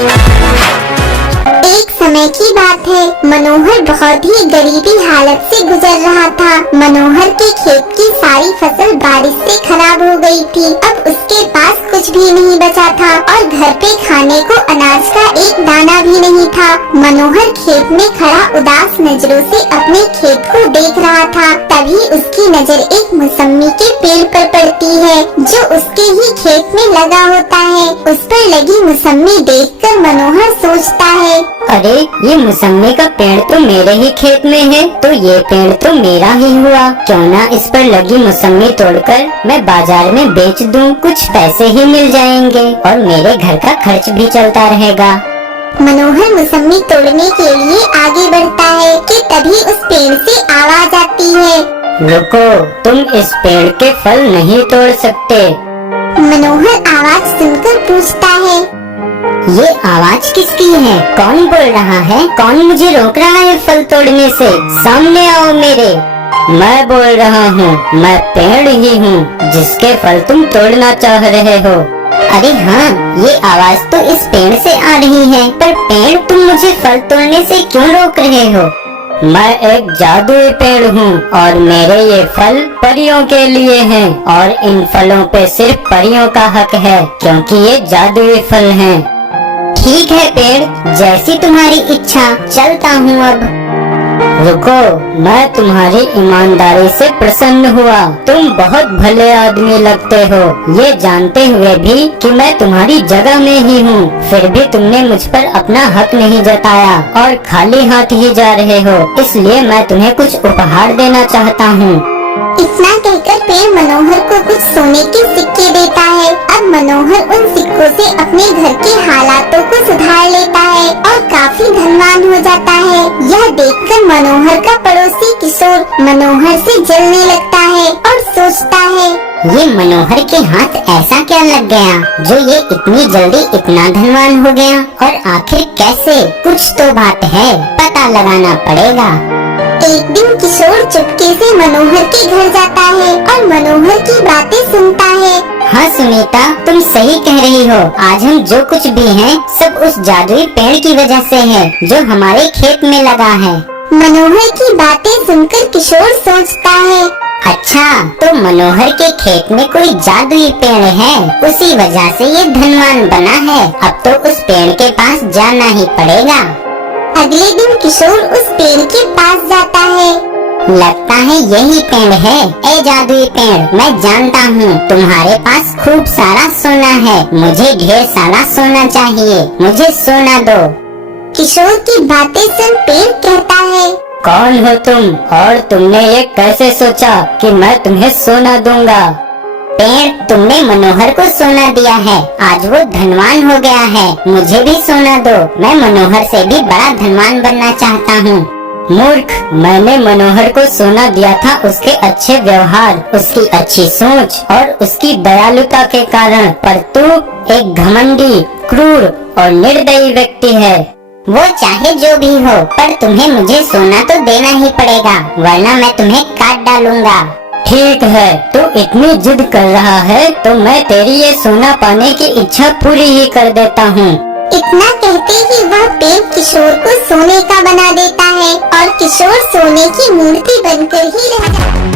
एक समय की बात है, मनोहर बहुत ही गरीबी हालत से गुजर रहा था। मनोहर के खेत की सारी फसल बारिश से खराब हो गई थी। अब उसके पास कुछ भी नहीं बचा था और घर पे खाने को अनाज का एक दाना भी नहीं था। मनोहर खेत में खड़ा उदास नजरों से अपने खेत को देख रहा था। तभी उसकी नजर एक मौसम्मी के पेड़ पर पड़ती है, जो उसके ही खेत में लगा होता है। उस पर लगी मौसम्मी देखकर मनोहर सोचता है, अरे ये मौसम्मी का पेड़ तो मेरे ही खेत में है, तो ये पेड़ तो मेरा ही हुआ। क्यों ना इस पर लगी मौसम्मी तोड़कर मैं बाजार में बेच दूं, कुछ पैसे ही मिल जाएंगे और मेरे घर का खर्च भी चलता रहेगा। मनोहर मौसम्मी तोड़ने के लिए आगे बढ़ता है कि तभी उस पेड़ से आवाज आती है, रुको, तुम इस पेड़ के फल नहीं तोड़ सकते। मनोहर आवाज सुनकर पूछता है, ये आवाज किसकी है? कौन बोल रहा है? कौन मुझे रोक रहा है फल तोड़ने से? सामने आओ मेरे। मैं बोल रहा हूँ, मैं पेड़ ही हूँ जिसके फल तुम तोड़ना चाह रहे हो। अरे हाँ, ये आवाज तो इस पेड़ से आ रही है, पर पेड़ तुम मुझे फल तोड़ने से क्यों रोक रहे हो? मैं एक जादुई पेड़ हूँ और मेरे ये फल परियों के लिए हैं और इन फलों पे सिर्फ परियों का हक है, क्योंकि ये जादुई फल हैं। ठीक है पेड़, जैसी तुम्हारी इच्छा, चलता हूँ अब। रुको, मैं तुम्हारी ईमानदारी से प्रसन्न हुआ। तुम बहुत भले आदमी लगते हो, ये जानते हुए भी कि मैं तुम्हारी जगह में ही हूँ। फिर भी तुमने मुझ पर अपना हक नहीं जताया और खाली हाथ ही जा रहे हो, इसलिए मैं तुम्हें कुछ उपहार देना चाहता हूँ। इतना कहकर पेड़ मनोहर को कुछ सोने के सिक्के देता है। अब मनोहर उन सिक्कों से अपने घर के हालातों को सुधार लेता है और काफी धनवान हो जाता है। यह देखकर मनोहर का पड़ोसी किशोर मनोहर से जलने लगता है और सोचता है, ये मनोहर के हाथ ऐसा क्या लग गया जो ये इतनी जल्दी इतना धनवान हो गया, और आखिर कैसे? कुछ तो बात है, पता लगाना पड़ेगा। एक दिन किशोर चुपके से मनोहर के घर जाता है और मनोहर की बातें सुनता है। हाँ सुनीता, तुम सही कह रही हो। आज हम जो कुछ भी हैं, सब उस जादुई पेड़ की वजह से है जो हमारे खेत में लगा है। मनोहर की बातें सुनकर किशोर सोचता है, अच्छा, तो मनोहर के खेत में कोई जादुई पेड़ है, उसी वजह से ये धनवान बना है। अब तो उस पेड़ के पास जाना ही पड़ेगा। अगले दिन किशोर उस पेड़ के पास जाता है। लगता है यही पेड़ है। ए जादुई पेड़, मैं जानता हूँ तुम्हारे पास खूब सारा सोना है। मुझे ढेर सारा सोना चाहिए, मुझे सोना दो। किशोर की बातें सुन पेड़ कहता है, कौन हो तुम और तुमने ये कैसे सोचा कि मैं तुम्हें सोना दूंगा? पेड़, तुमने मनोहर को सोना दिया है, आज वो धनवान हो गया है, मुझे भी सोना दो। मैं मनोहर से भी बड़ा धनवान बनना चाहता हूँ। मूर्ख, मैंने मनोहर को सोना दिया था उसके अच्छे व्यवहार, उसकी अच्छी सोच और उसकी दयालुता के कारण, पर तू एक घमंडी, क्रूर और निर्दयी व्यक्ति है। वो चाहे जो भी हो, पर तुम्हें मुझे सोना तो देना ही पड़ेगा, वरना मैं तुम्हें काट डालूंगा। ठीक है, तू इतनी जिद कर रहा है तो मैं तेरी ये सोना पाने की इच्छा पूरी ही कर देता हूँ। इतना कहते ही वह पेड़ किशोर को सोने का बना देता है और किशोर सोने की मूर्ति बनकर ही रह जाता है।